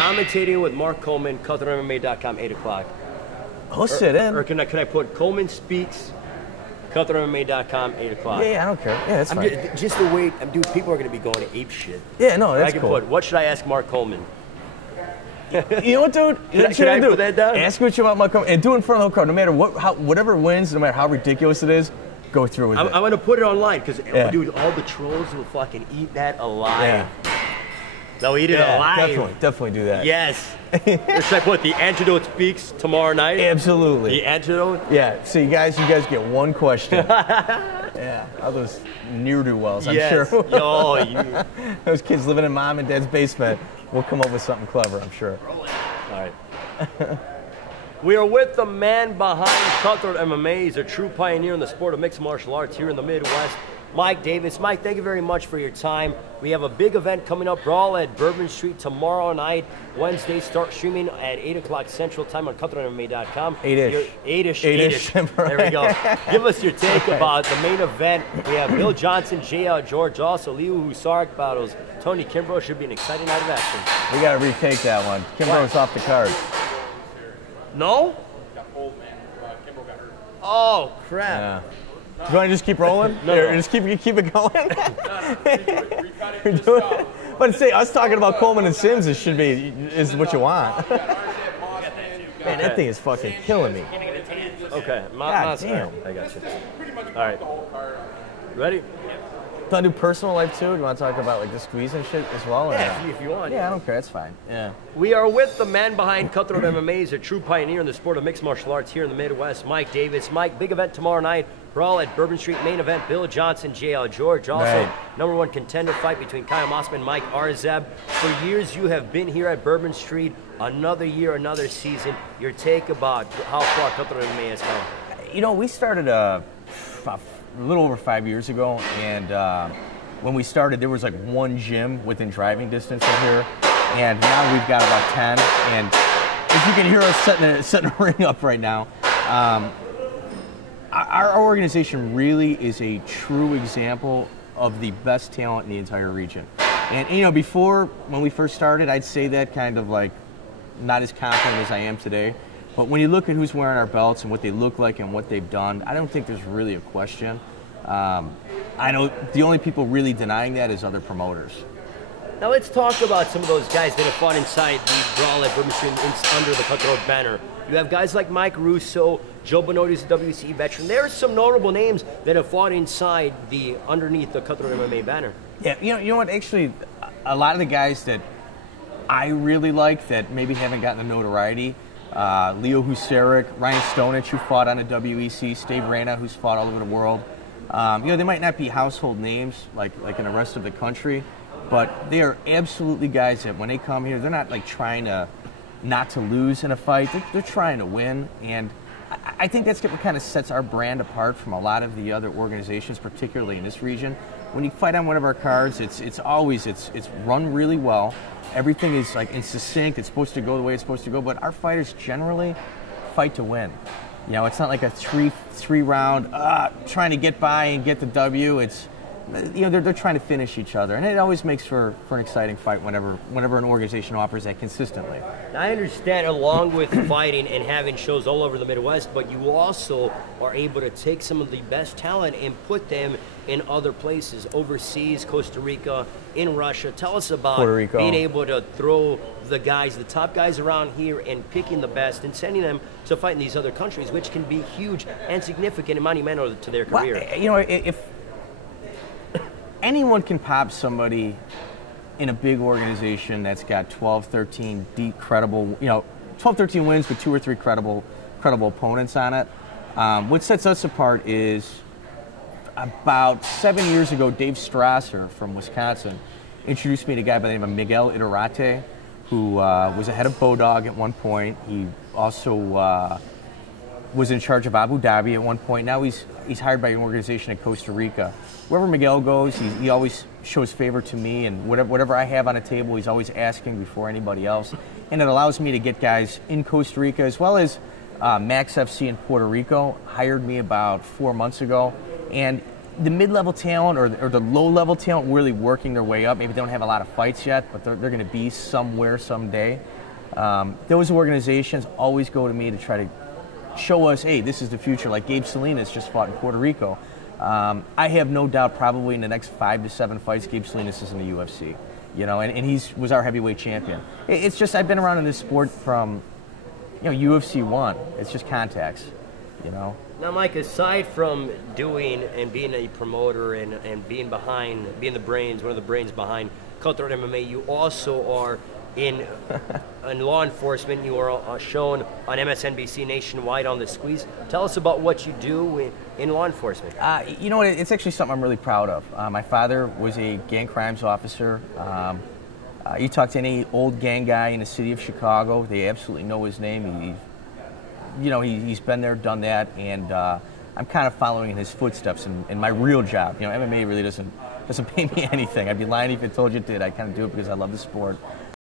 commentating with Mark Coleman, cut1mma.com, 8 o'clock. I'll sit in. Or can I put Coleman Speaks, cut1mma.com, 8 o'clock? Yeah, I don't care. Yeah, that's fine. Just the way, dude, people are going to be going to ape shit. Yeah, no, that's I can cool. put, what should I ask Mark Coleman? You know what, dude? Should I put that down? Ask what you want Mark Coleman, and do it in front of the whole crowd. No matter whatever wins, no matter how ridiculous it is, go through with it. I'm going to put it online because, dude, all the trolls will fucking eat that alive. Yeah. They'll eat it alive. Definitely do that. Yes. It's like what, the antidote speaks tomorrow night? Absolutely. The antidote? Yeah. So you guys get one question. Yeah. All those ne'er-do-wells, I'm sure. Yo, those kids living in mom and dad's basement. We'll come up with something clever, I'm sure. All right. We are with the man behind Cutthroat MMA. He's a true pioneer in the sport of mixed martial arts here in the Midwest. Mike Davis. Mike, thank you very much for your time. We have a big event coming up, Brawl at Bourbon Street tomorrow night. Wednesday, start streaming at 8 o'clock Central Time on cut1mma.com. 8-ish. 8-ish. There we go. Give us your take about the main event. We have Bill Johnson, J.L. George, also Leo Husark battles Tony Kimbrough. Should be an exciting night of action. We got to retake that one. Kimbrough's off the card. No? Oh, crap. Yeah. You want to just keep rolling? No. Just keep it going? But say us talking about Coleman and Sims is what you want. Man, that thing is fucking killing me. Okay. God damn. I got you. All right. Ready? Do I do personal life too? Do you want to talk about like the squeeze and shit as well? Yeah, if you want. Yeah, I don't care. It's fine. Yeah. We are with the man behind Cutthroat MMA. He's a true pioneer in the sport of mixed martial arts here in the Midwest, Mike Davis. Mike, big event tomorrow night. Brawl at Bourbon Street. Main event, Bill Johnson, J.L. George. Also, #1 contender fight between Kyle Mossman and Mike Arzeb. For years, you have been here at Bourbon Street. Another year, another season. Your take about how far Cutthroat MMA has come? You know, we started a little over 5 years ago, and when we started, there was like one gym within driving distance of here, and now we've got about 10. And if you can hear us setting a ring up right now, our organization really is a true example of the best talent in the entire region. And you know, before, when we first started, I'd say that kind of like not as confident as I am today. But when you look at who's wearing our belts and what they look like and what they've done, I don't think there's really a question. I know the only people really denying that is other promoters. Now let's talk about some of those guys that have fought inside the Brawl at Bourbon Street under the Cutthroat banner. You have guys like Mike Russo, Joe Bonotti's a WC veteran. There are some notable names that have fought inside underneath the Cutthroat MMA banner. Yeah, you know what? Actually, a lot of the guys that I really like that maybe haven't gotten the notoriety, Leo Husarek, Ryan Stonich, who fought on a WEC, Steve Reyna, who's fought all over the world. You know, they might not be household names like in the rest of the country, but they are absolutely guys that when they come here, they're not like trying to not to lose in a fight. They're trying to win, and I think that's what kind of sets our brand apart from a lot of the other organizations, particularly in this region. When you fight on one of our cards, it's always run really well. Everything is like it's succinct. It's supposed to go the way it's supposed to go, but our fighters generally fight to win. You know, it's not like a three round trying to get by and get the W. It's, you know, they're trying to finish each other, and it always makes for an exciting fight whenever an organization offers that consistently. I understand, along with fighting and having shows all over the Midwest, but you also are able to take some of the best talent and put them in other places, overseas, Costa Rica, in Russia. Tell us about being able to throw the top guys around here and picking the best and sending them to fight in these other countries, which can be huge and significant and monumental to their career. Well, you know, if anyone can pop somebody in a big organization that's got 12, 13 deep, credible, 12, 13 wins with 2 or 3 credible opponents on it. What sets us apart is about 7 years ago, Dave Strasser from Wisconsin introduced me to a guy by the name of Miguel Iturrate, who was a head of Bodog at one point. He also was in charge of Abu Dhabi at one point. Now he's hired by an organization in Costa Rica. Wherever Miguel goes, he always shows favor to me, and whatever I have on a table, he's always asking before anybody else. And it allows me to get guys in Costa Rica, as well as Max FC in Puerto Rico hired me about 4 months ago. And the mid-level talent or the low-level talent really working their way up. Maybe they don't have a lot of fights yet, but they're going to be somewhere someday. Those organizations always go to me to try to show us, hey, this is the future. Like Gabe Salinas just fought in Puerto Rico. I have no doubt probably in the next 5 to 7 fights, Gabe Salinas is in the UFC. You know, and he was our heavyweight champion. It's just I've been around in this sport from, UFC 1. It's just contacts, Now, Mike, aside from doing and being a promoter and being the brains, one of the brains behind Cutthroat MMA, you also are in law enforcement. You are shown on MSNBC nationwide on The Squeeze. Tell us about what you do in law enforcement. It's actually something I'm really proud of. My father was a gang crimes officer. You talk to any old gang guy in the city of Chicago, they absolutely know his name. He's been there, done that, and I'm kind of following in his footsteps in my real job. MMA really doesn't pay me anything. I'd be lying if I told you it did. I kind of do it because I love the sport.